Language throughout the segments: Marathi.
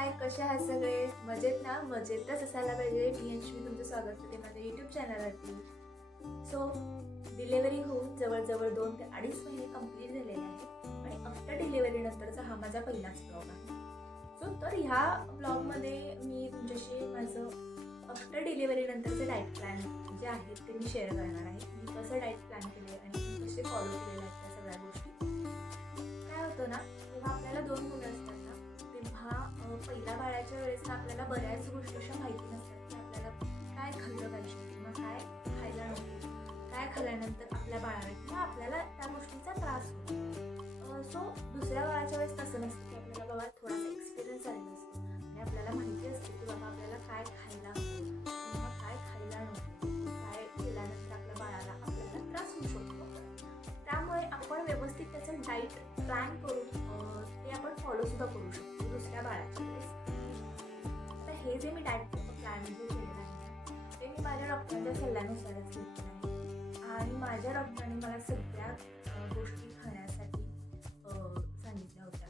हाय, कसे आहात सगळे? मजेत ना? मजेतच असायला पाहिजे. मी यशवी तुमचं स्वागत करते माझ्या यूट्यूब चॅनलवरती. सो डिलेव्हरी होऊन जवळजवळ 2 ते 2.5 महिने कंप्लीट झालेले आहेत आणि आफ्टर डिलेव्हरी नंतरचा हा माझा पहिलाच ब्लॉग आहे. सो तर ह्या ब्लॉगमध्ये मी तुमच्याशी माझं आफ्टर डिलेव्हरी नंतरचे डाएट प्लॅन जे आहेत ते मी शेअर करणार आहे. मी कसं डाएट प्लॅन केले आणि मी कसे फॉलो केलेले आहेत त्या सगळ्या गोष्टी. काय होतं ना, जेव्हा आपल्याला 2 मुलं असतात ना, तेव्हा पहिल्या बाळाच्या वेळेस ना आपल्याला बऱ्याच गोष्टी अशा माहिती नसतात की आपल्याला काय खाल्लं पाहिजे किंवा काय खायला नको, काय खाल्ल्यानंतर आपल्या बाळाला किंवा आपल्याला त्या गोष्टीचा त्रास होतो. सो दुसऱ्या बाळाच्या वेळेस तसं नसतं की आपल्याला बाबा थोडासा एक्सपिरियन्स आलेला असतो आणि आपल्याला माहिती असते की बाबा आपल्याला काय खायला हवं किंवा काय खायला नको, काय केल्यानंतर आपल्या बाळाला आपल्याला त्रास होऊ शकतो. त्यामुळे आपण व्यवस्थित त्याचं डाईट प्लॅन करून ते आपण फॉलो सुद्धा करू शकतो दुसऱ्या बाळाच्या वेळेस. आता हे जे मी डाएट प्लॅन जे केलेलं आहे ते मी माझ्या डॉक्टरांच्या सल्ल्यानुसारच घेतलं आहे आणि माझ्या डॉक्टरांनी मला सगळ्या गोष्टी खाण्यासाठी सांगितल्या होत्या.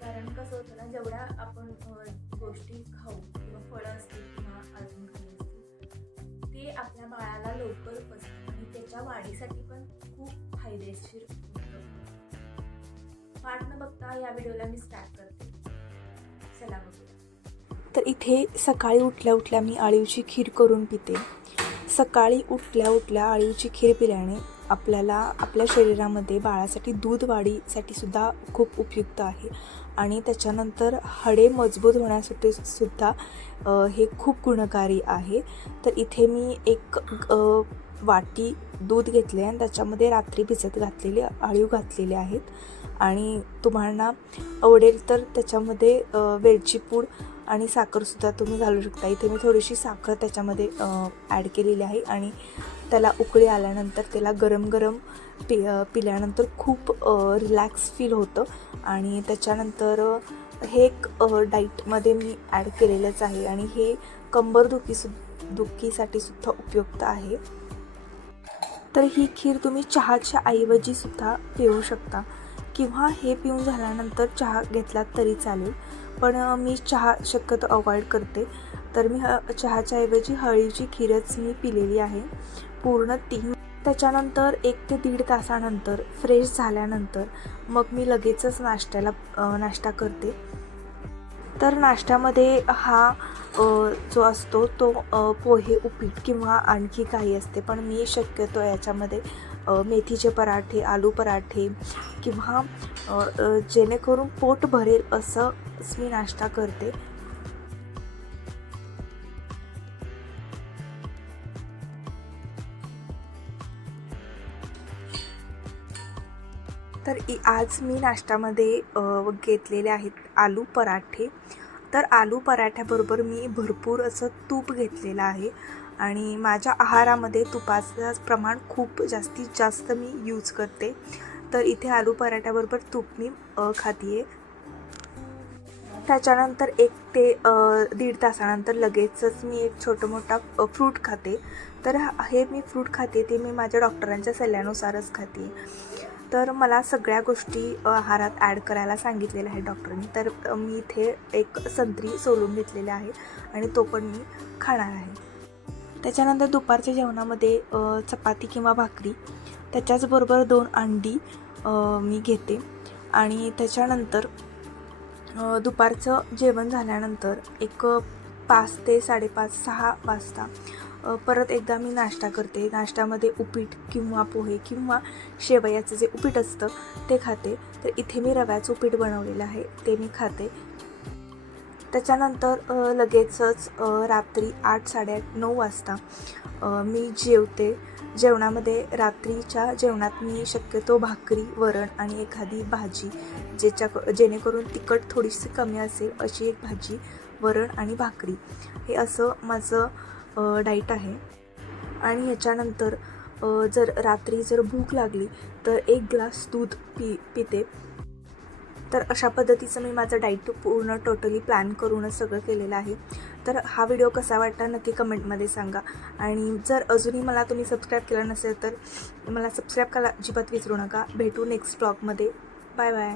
कारण कसं होतं ना, जेवढ्या आपण गोष्टी खाऊ किंवा फळं असतील किंवा अजून काही असतील ते आपल्या बाळाला लवकर पचतं आणि त्याच्या वाढीसाठी पण खूप फायदेशीर होतं. वाट न बघता या व्हिडिओला मी स्टार्ट करते. चला बघूया. तर इथे सकाळी उठल्या उठल्या मी अळीवची खीर करून पिते. सकाळी उठल्या उठल्या अळीवची खीर पिल्याने आपल्याला आपल्या शरीरामध्ये बाळासाठी दूध वाढीसाठी सुद्धा खूप उपयुक्त आहे आणि त्याच्यानंतर हाडे मजबूत होण्यासाठी सुद्धा हे खूप गुणकारी आहे. तर इथे मी एक वाटी दूध घेतले आणि त्याच्यामध्ये रात्री भिजत घातलेले अळीव घातलेले आहेत आणि तुम्हाला आवडेल तर त्याच्यामध्ये वेलची पूड आणि साखरसुद्धा तुम्ही घालू शकता. इथे मी थोडीशी साखर त्याच्यामध्ये ॲड केलेली आहे आणि त्याला उकळी आल्यानंतर त्याला गरम गरम पिल्यानंतर खूप रिलॅक्स फील होतं आणि त्याच्यानंतर हे एक डाईटमध्ये मी ॲड केलेलंच आहे आणि हे कंबर दुखीसाठी सुद्धा उपयुक्त आहे. तर ही खीर तुम्ही चहाच्या ऐवजी सुद्धा पिऊ शकता किंवा हे पिऊन झाल्यानंतर चहा घेतला तरी चालेल, पण मी चहा शक्यतो अवॉइड करते. तर मी चहाच्या ऐवजी हळदीची खीरच मी पिलेली आहे पूर्ण 3. त्याच्यानंतर 1 ते 1.5 तासानंतर फ्रेश झाल्यानंतर मग मी लगेचच नाश्ता करते. तर नाश्त्यामध्ये हा जो असतो तो पोहे, उपीट किंवा आणखी काही असते, पण मी शक्यतो याच्यामध्ये मेथीचे पराठे, आलू पराठे किंवा जेणेकरून पोट भरेल असंच मी नाश्ता करते. तर आज मी नाश्त्यामध्ये घेतलेले आहेत आलू पराठे. तर आलू पराठ्याबरोबर मी भरपूर असं तूप घेतलेलं आहे आणि माझ्या आहारामध्ये तुपाचं प्रमाण खूप जास्तीत जास्त मी यूज करते. तर इथे आलू पराठ्याबरोबर तूप मी खाते. त्याच्यानंतर 1 ते 1.5 तासानंतर लगेचच मी एक छोटं मोठा फ्रूट खाते. तर हे मी फ्रूट खाते ते मी माझ्या डॉक्टरांच्या सल्ल्यानुसारच खाते. तर मला सगळ्या गोष्टी आहारात ॲड करायला सांगितलेल्या आहे डॉक्टरांनी. तर मी इथे एक संत्री सोलून घेतलेले आहे आणि तो पण मी खाणार आहे. त्याच्यानंतर दुपारच्या जेवणामध्ये चपाती किंवा भाकरी, त्याच्याचबरोबर 2 अंडी मी घेते आणि त्याच्यानंतर दुपारचं जेवण झाल्यानंतर एक 5 ते 5:30, 6 वाजता परत एकदा मी नाश्ता करते. नाश्त्यामध्ये उपीट किंवा पोहे किंवा शेवयाचं जे उपीट असतं ते खाते. तर इथे मी रव्याचं उपीट बनवलेलं आहे ते मी खाते. त्याच्यानंतर लगेचच रात्री 8, 8:30, 9 वाजता मी जेवते. जेवणामध्ये रात्रीच्या जेवणात मी शक्यतो भाकरी, वरण आणि एखादी भाजी जेणेकरून तिखट थोडीशी कमी असेल अशी एक भाजी, वरण आणि भाकरी, हे असं माझं डाईट आहे. आणि याच्यानंतर रात्री जर भूक लागली तर 1 ग्लास दूध पिते. तर अशा पद्धतीचं मी माझं डाईट पूर्ण टोटली प्लॅन करूनच सगळं केलेलं आहे. तर हा व्हिडिओ कसा वाटला नक्की कमेंटमध्ये सांगा आणि जर अजूनही मला तुम्ही सबस्क्राईब केलं नसेल तर मला सबस्क्राईब करायला अजिबात विसरू नका. भेटू नेक्स्ट ब्लॉगमध्ये. Bye bye.